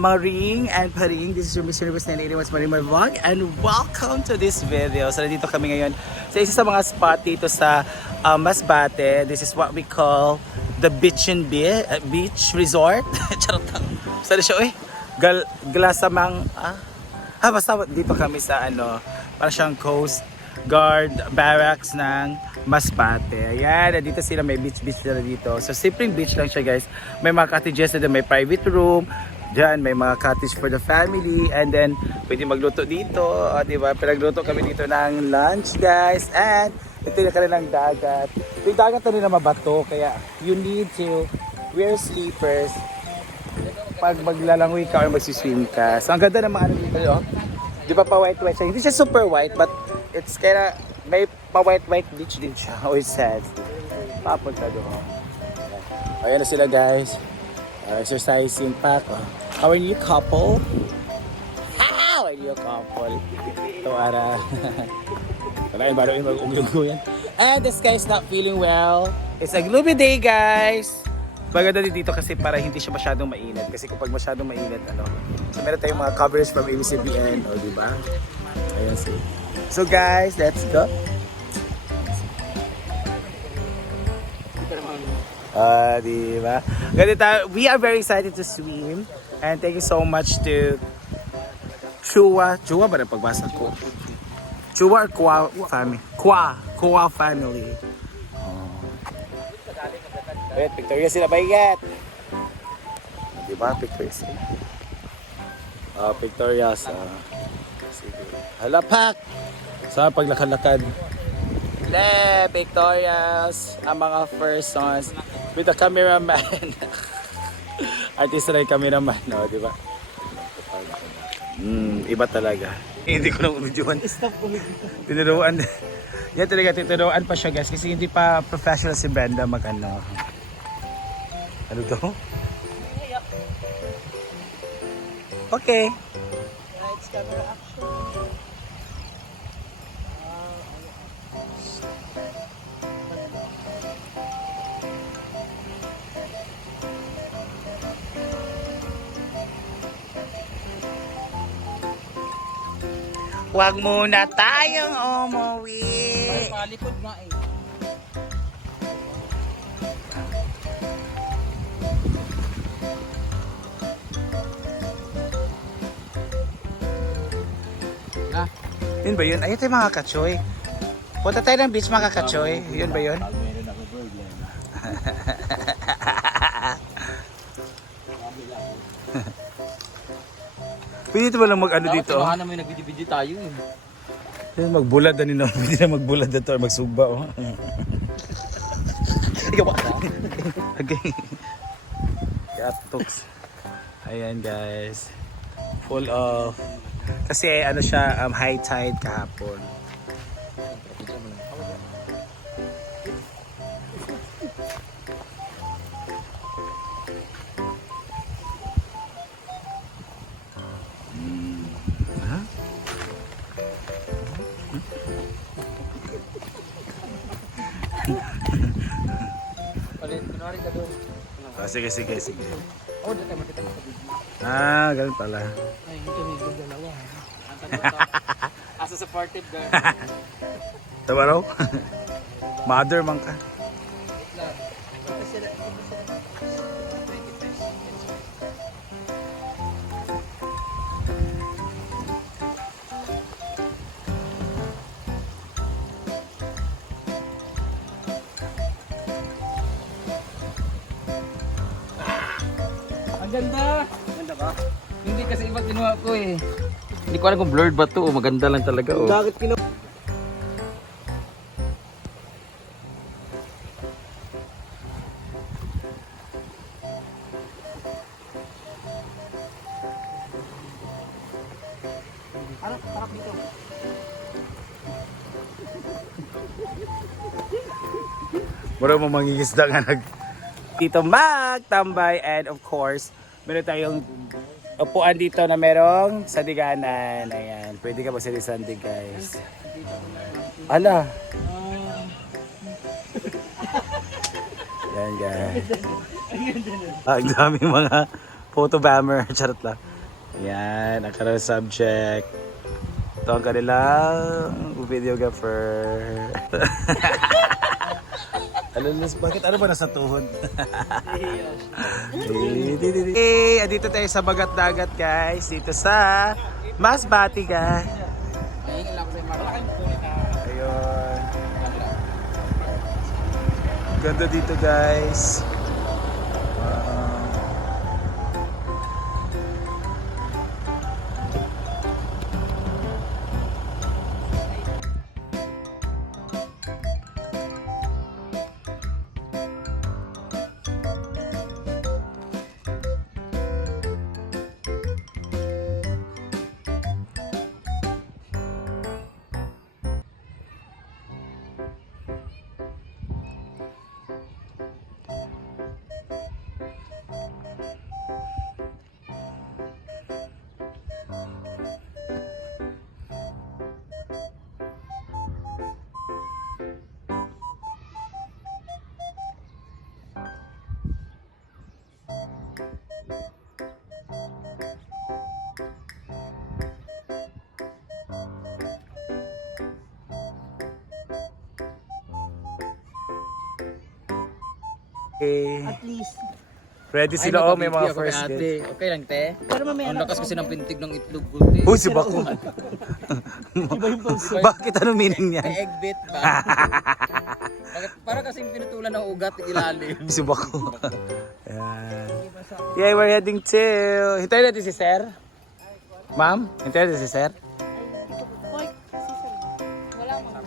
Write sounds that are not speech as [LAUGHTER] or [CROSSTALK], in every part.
Maring and Paring. This is your Miss Universe 981 Maring My Vlog and welcome to this video. So nandito kami ngayon sa isa sa mga spot dito sa uh, Masbate. This is what we call the Beach and Be- uh, Beach Resort. [LAUGHS] Charot lang. Saan siya? Uy, gal glasamang ah? ah, basta dito kami sa ano, para siyang coast guard barracks ng Masbate. Ayan, dito sila may beach beach na dito. So simpleng beach lang siya guys. May mga cottages na may private room. Diyan, may mga cottage for the family. And then, pwede magluto dito. O, di ba? Pinagluto kami dito ng lunch guys. And, ito yung rin ng dagat. Yung dagat na rin na mabato. Kaya, you need to wear sleepers pag maglalangoy ka or magsiswim ka. So, ang ganda ng mga ano dito, no? Di ba pa white-white siya? Hindi siya super white, but it's kaya may pa white-white beach din siya. [LAUGHS] Or sands. Papunta doon. Ayan na sila guys. Exercising pack. Oh. Our new couple. Our new couple. Ito ara. [LAUGHS] Wala yung baro yung mag-ugyugo yan. And this guy is not feeling well. It's a gloomy day guys. Maganda din dito kasi para hindi siya masyadong mainit. Kasi kapag masyadong mainit, ano, so meron tayong mga coverage from ABCBN, o di ba? Ayan si. So guys, let's go. Ah, di ba? Ganito, we are very excited to swim. And thank you so much to Chua. Chua ba na pagbasa ko? Chua or Kwa family? Kwa. Kwa family. Wait, Victoria sila baigat. Di ba? Victoria sila. Ah, Victoria sa... Halapak! Sa paglakad-lakad. Le, Victorias! Ang mga first sons with the cameraman. [LAUGHS] Artist na yung cameraman, no? Di ba? Hmm, iba talaga. [LAUGHS] hindi ko na videoan. Stop ko. Tinuruan. Yan talaga, tinuruan pa siya guys kasi hindi pa professional si Brenda mag ano. Ano to? Okay. Lights, camera, action. Huwag muna tayong umuwi. Palikod nga eh. Ah, Yun ba yun? Ayun tayo mga kachoy. Punta tayo ng beach mga kachoy. Yun ba yun? Pwede ba lang mag ano dito? Baka naman yung nagbibidyo tayo eh. Magbulad na nino. Pwede na magbulad na to or magsuba. Oh. [LAUGHS] Ikaw ba? Okay. Katoks. Ayan guys. Full of... Kasi ano siya, um, high tide kahapon. Doon. Ah, sige, sige, sige. Oh, dito mo sa video. Ah, ganun pala. Ay, hindi kami yung dalawa. Ang tanong [LAUGHS] Asa supportive girl. Tama raw? Mother man ka. Ang ganda! Ganda ba? Hindi kasi iba kinuha ko eh. Hindi ko alam kung blurred ba to maganda lang talaga oh. Bakit kilo? Harap, harap dito. Mura mo mangingisda nga nag... Dito magtambay and of course, meron tayong upuan dito na merong sadiganan. Ayan, pwede ka magsali-sandig guys. Ala. Yan guys. Ah, ang daming mga photo bomber. [LAUGHS] Charot lang. Yan, ang kanilang subject. Ito ang kanilang videographer. [LAUGHS] Alalas, bakit ano ba nasa tuhod? hey, dito tayo sa bagat dagat guys. Dito sa Masbati guys. Ayun. Ganda dito guys. Okay. At least. Ready sila oh, may mga first ate. date. Okay lang, te. Pero mamaya Ang lakas kasi ng pintig ng itlog ko, te. Uy, si Bako. [LAUGHS] Bakit ano meaning niya? May egg bit ba? Bakit, para kasing pinutulan ng ugat ng ilalim. [LAUGHS] Si Bako. Ayan. Yeah, we're heading to... Hintayin natin si Sir. Ma'am, hintayin natin si Sir.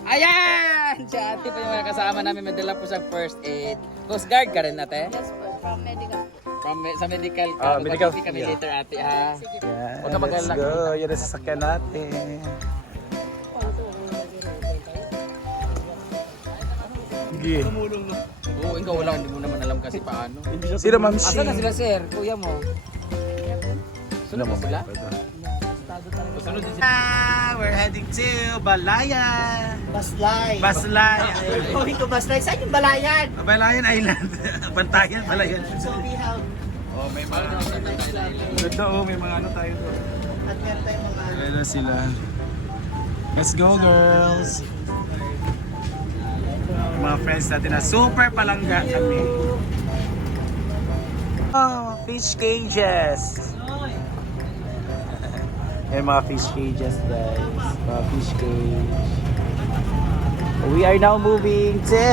Ayan! Si ate pa yung mga kasama namin. May dala po siyang first aid. Coast Guard ka rin, ate? Yes po, from medical. From, sa medical ka. Ah, medical Pag-ibig kami field. later, ate, ha? Yeah, Huwag ka let's mag-alala. go. Yan ang sasakyan natin. Sige. Oo, ikaw wala. Hindi mo naman alam kasi paano. Sino ma'am Shi? Asan na sila, sir? Kuya mo? Sino ba sila? Sunod din sila. Ah, we're heading to Balayan. Baslay. Baslayan. [LAUGHS] Going to Baslay. Saan yung balayan? Balayan Island. [LAUGHS] Bantayan, Balayan. So we have, Oh, may mga... Ganda oh, may mga ano tayo doon. at meron tayong mga ano. Ayan na sila. Let's go, girls! Mga friends natin na super palangga kami. Oh, fish cages! May mga fish cages, guys. Mga fish cage. We are now moving to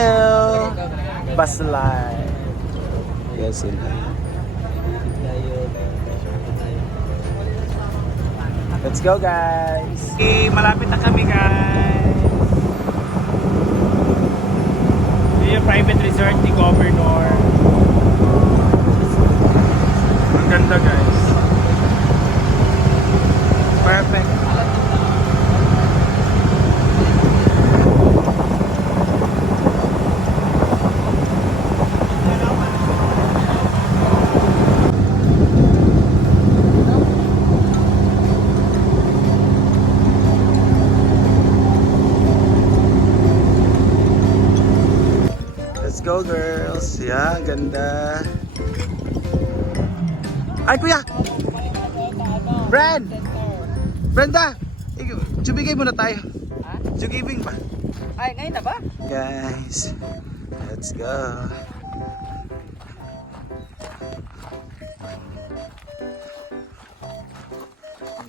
Baslay. Yes, sila. Let's go guys! Okay, malapit na kami guys! Ito yung private resort ni Governor. Ang ganda guys. Perfect. Girls. Yeah, ganda. Ay kuya! Brand! Brenda! Jubigay muna tayo. Ha? Jugiving ba? Ay, ngayon na ba? Guys, let's go.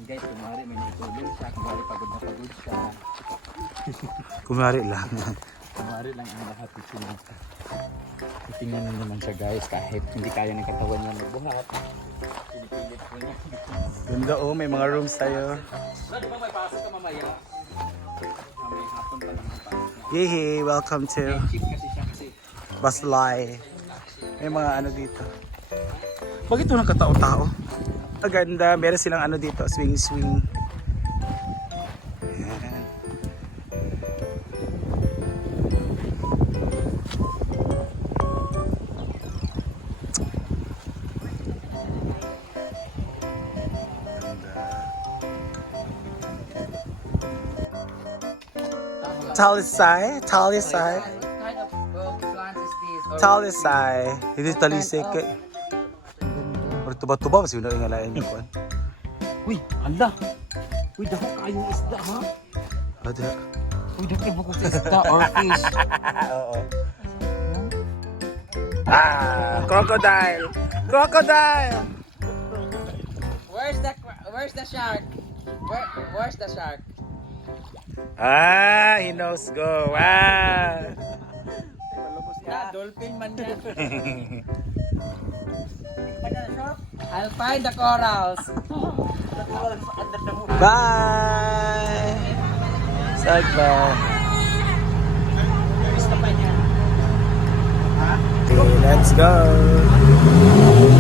Guys, kumari may naitulong siya. Kumari pagod na pagod siya. [LAUGHS] Kumari lang. Kumari lang ang lahat isunod. Tingnan nyo naman siya guys kahit hindi kaya ng katawan niya magbuhat. Pinipilit ko niya. Ganda oh, may mga rooms tayo. Wala, di ba may pasok ka mamaya? Mamaya hapon pa naman pasok. Yehey, welcome to Baslay. May mga ano dito. Bakit ito ng katao-tao? Maganda, meron silang ano dito, swing-swing. Talisay? Talisay? What kind of plants is this? Or- Talisay. Hindi talisay kay. Or tuba-tuba, mas yun ang ngalayan yung kwan. Uy, ala. Uy, dako kayong isda ha. Ada. Uy, dako kayo bukod sa isda or fish. [LAUGHS] Oo. Ah, crocodile. Crocodile. Where's the Where's the shark? Where, where's the shark? Ah, he knows go. Ah. Na, dolphin man yan. [LAUGHS] I'll find the corals. Bye. Sagba. Okay, let's go.